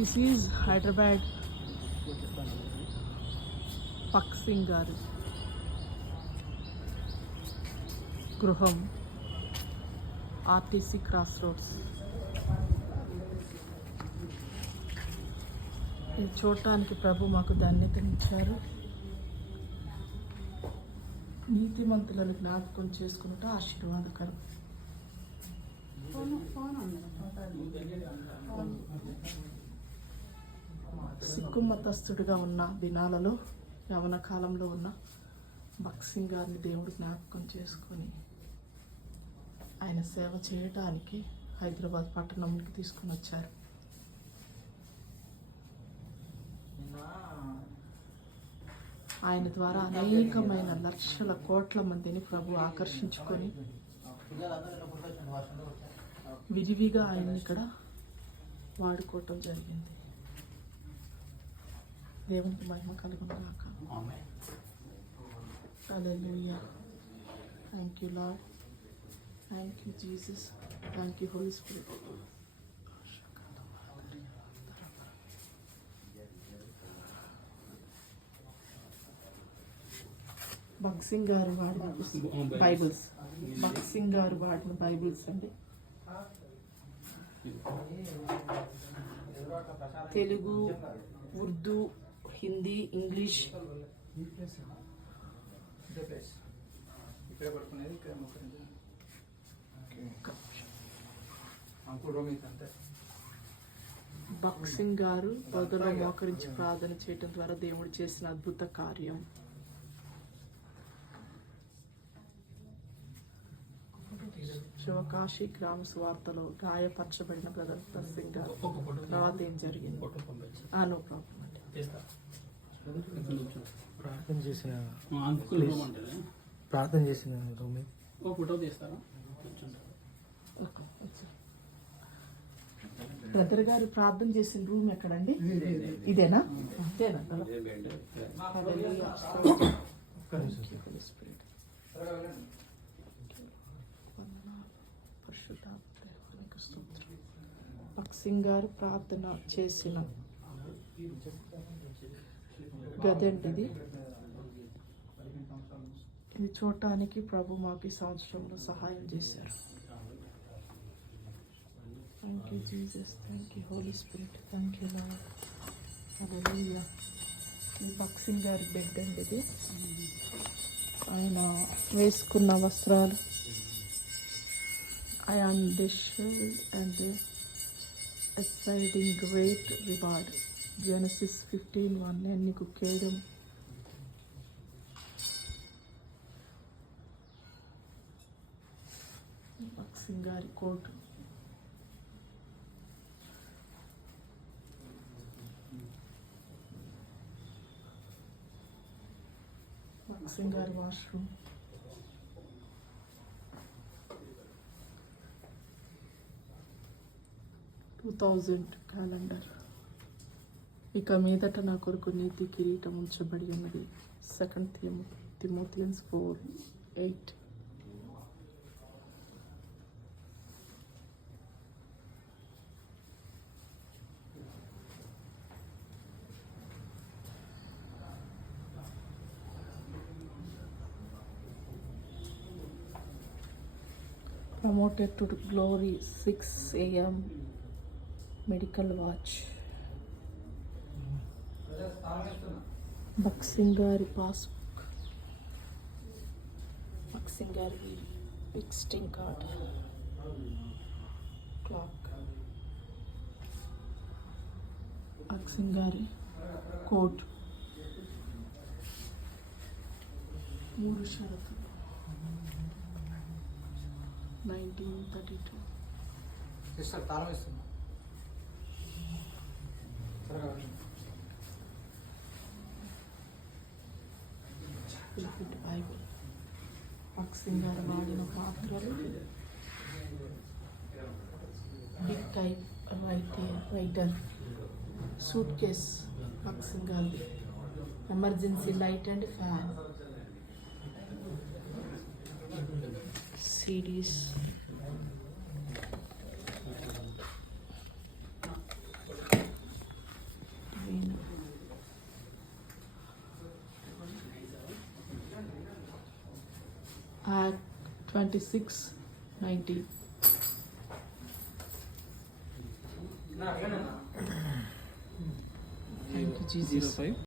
This is Hyderabad పక్ సింగ్ గారు గృహం, ఆర్టీసీ క్రాస్ రోడ్స్. ఇది చూడటానికి ప్రభు మాకు ధన్యతనిచ్చారు. నీతిమంతులను జ్ఞాపకం చేసుకున్నట్టు ఆశీర్వాదకరం. సిక్కు మతస్థుడిగా ఉన్న దినాలలో, యవన కాలంలో ఉన్న భగత్ సింగ్ గారిని దేవుడు జ్ఞాపకం చేసుకొని ఆయన సేవ చేయడానికి హైదరాబాద్ పట్టణంకి తీసుకుని వచ్చారు. ఆయన ద్వారా అనేకమైన లక్షల కోట్ల మందిని ప్రభు ఆకర్షించుకొని విరివిగా ఆయన ఇక్కడ వాడుకోవటం జరిగింది. దేవునికి మహిమ కలుగునుగాక. Hallelujah. Thank you Lord. Thank you Jesus. Thank you Holy Spirit. Bhagat Singh గారు వాడిన బైబిల్స్, భగత్ సింగ్ గారు వాడిన బైబిల్స్ అండి. తెలుగు, ఉర్దూ, హిందీ, ఇంగ్లీష్. భగత్ సింగ్ గారు పొదలో మోకరించి ప్రార్థన చేయడం ద్వారా దేవుడు చేసిన అద్భుత కార్యం. శివకాశి గ్రామ స్వార్థలో గాయపరచబడిన బ్రదర్ భగత్ సింగ్ గారు తర్వాత ఏం జరిగింది? నో ప్రాబ్లం అండి. ప్రార్థన చేసిన ఫోటో తీస్తారా? బ్రదర్ గారు ప్రార్థన చేసిన రూమ్ ఎక్కడండి? ఇదేనా? అంతేనా? భగత్ సింగ్ గారు ప్రార్థన చేసిన గదండి ఇది చూడటానికి ప్రభు మాకు ఈ సంవత్సరంలో సహాయం చేశారు. Thank you Jesus. Thank you Holy Spirit. Thank you Lord. Hallelujah. ఇది భగత్ సింగ్ గారి బెడ్ అండి. ఇది ఆయన వేసుకున్న వస్త్రాలు, I am the shield and the exceeding great reward. Genesis 15:1. నేను నీకు కేడం భగత్ సింగ్ గారి కోటు. భగత్ సింగ్ గారి వాష్రూమ్. క్యాలెండర్. ఇక మీదట నా కొరకు నీతి కిరీటం ఉంచబడి ఉన్నది. 2 Timothians 4:8. Promoted to glory 6 a.m. Medical watch. Bhagat Singh గారి పాస్బుక్, భగత్ సింగ్ గారి visiting card, clock, Bhagat Singh గారి కోట్. 3 షరతులు 1932. తాళం ఇస్తున్నా. బైబిల్, భగత్ సింగ్ గారు వాడిన పాత్రలు, big typewriter, suitcase Bhagat Singh గారి, emergency light and fan, CDs, Act 26:19. Thank you, Jesus. 05